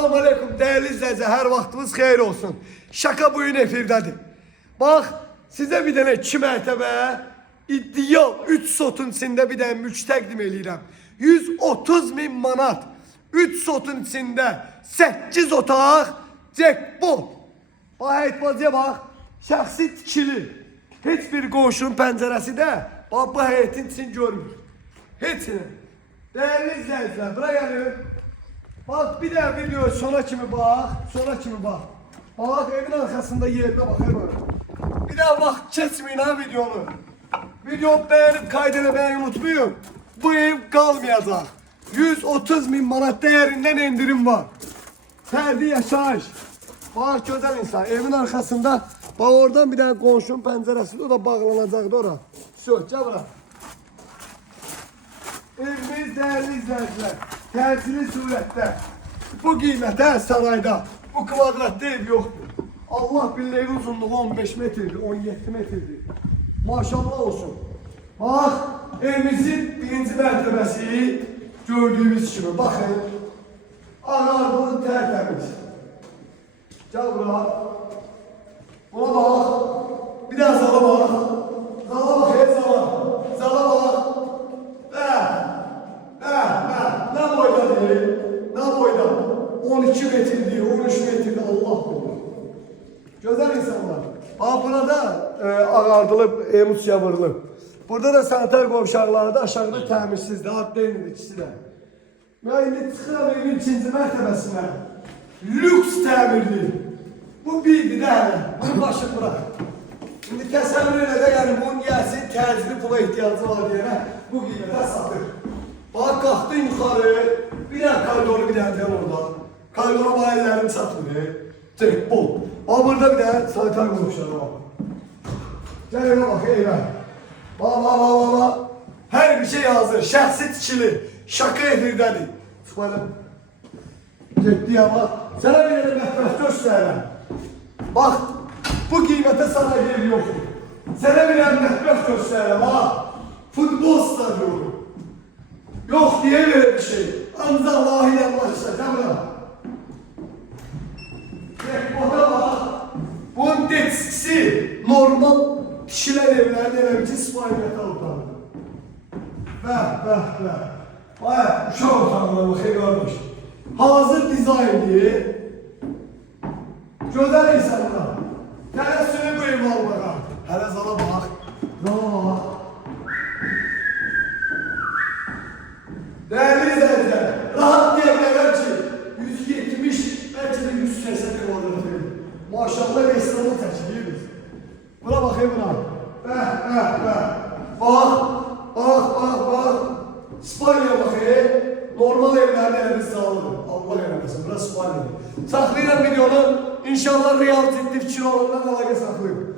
Assalamu alaikum değerli izleyiciler, her vaxtınız xeyir olsun. Şaka bugün efirdədir. Bax, sizə bir dənə 2 mərtəbə ideal 3 sotun içində bir dənə mülk təqdim edirəm. 130.000 manat. 3 sotun içində 8 otaq, jackpot. Bax, etmazıya bax, şəxsi tikili. Heç bir qonşunun pəncərəsi də bax, bu həyətin için görmür. Heç nə. Değerli izleyiciler, bura gəlin. Bak bir daha video sona kimi bak, sona kimi bak. Bak evin arkasında yerine bakıyorum. Bir daha bak, kesmeyin ha videonu. Video beğenip kaydetmeyi unutmayın. Bu ev kalmayacak. 130.000 manat değerinden indirim var. Ferdi yaşayış. Bak güzel insan, evin arkasında. Bak oradan bir tane komşunun penceresi, o da bağlanacaktı oraya. Söz, gel bırak. Evimiz değerli izleyiciler, tersili surette, bu qiymətə sarayda, bu kvadratda ev yoktur. Allah bilir ev uzunluğu 15 metrdir, 17 metrdir. Maşallah olsun. Bak, evimizin birinci mərtəbəsi gördüğümüz kimi, bakın. Ağardığın tertemiz. Gel bura. Buna bak. Bir daha zala bak. Zala bak, hep zala. Zala bak. Ne boyda değil, ne boyda? 12 metre değil, 13 metre Allah bilir. Güzel insanlar. Bak burada ağardılıb, emosiya vurulub. Burada da sanitar qovşaqları da aşağıda təmirsizdir, adda inir ikisi də. Və indi çıxıram evin ikinci mərtəbəsinə. Lüks təmirli. Bu bildi də hələ, bunu başıq bırak. Şimdi təsəvvür elə də, yəni bunun gəlsin, təcili pula ihtiyacı var deyənə bu qiymətə satır. Bak kalktın yukarı, bir tane kaydoru bir tane orada. Kaydora bana ellerimi satmıyor. Tek bol. Ama burada bir tane sanitar konuşları var. Gel eve bak eve. Bak. Her bir şey hazır. Şəxsi tikili. Şaka efirdədir. Sıkmadım. Ciddi ama. Sana bir tane mətbəs göstərəm. Bak, bu qiymətə sana yer yoxdur. Sana bir tane mətbəs göstərəm ha. Futbol stadyonu. Yok diye böyle bir şey. Ancak Allah'ıyla başla. Tamam. Jackpot'a bak. Bunun tetskisi normal kişiler evlerinde elemci spaynet ortamı. Ver. Vay, uşaq ortamına bakayım kardeş. Hazır dizaynli. Güzel insanlar. Tələssünü bu ev almağa. Hələ zala bak. Zala bak. Değerli izleyiciler, rahat diyebilirler ki 170, belki de 180 kvadrat ev. Maşallah restoranı təşkiliyiz. Buna bakayım buna. Bak. İspanya bakayım. Normal evlerde evimiz sağlıdır. Allah eylemesin. Burası İspanya. Saklayın videonu. İnşallah real ciddi fikir olandan əlaqə saklayın.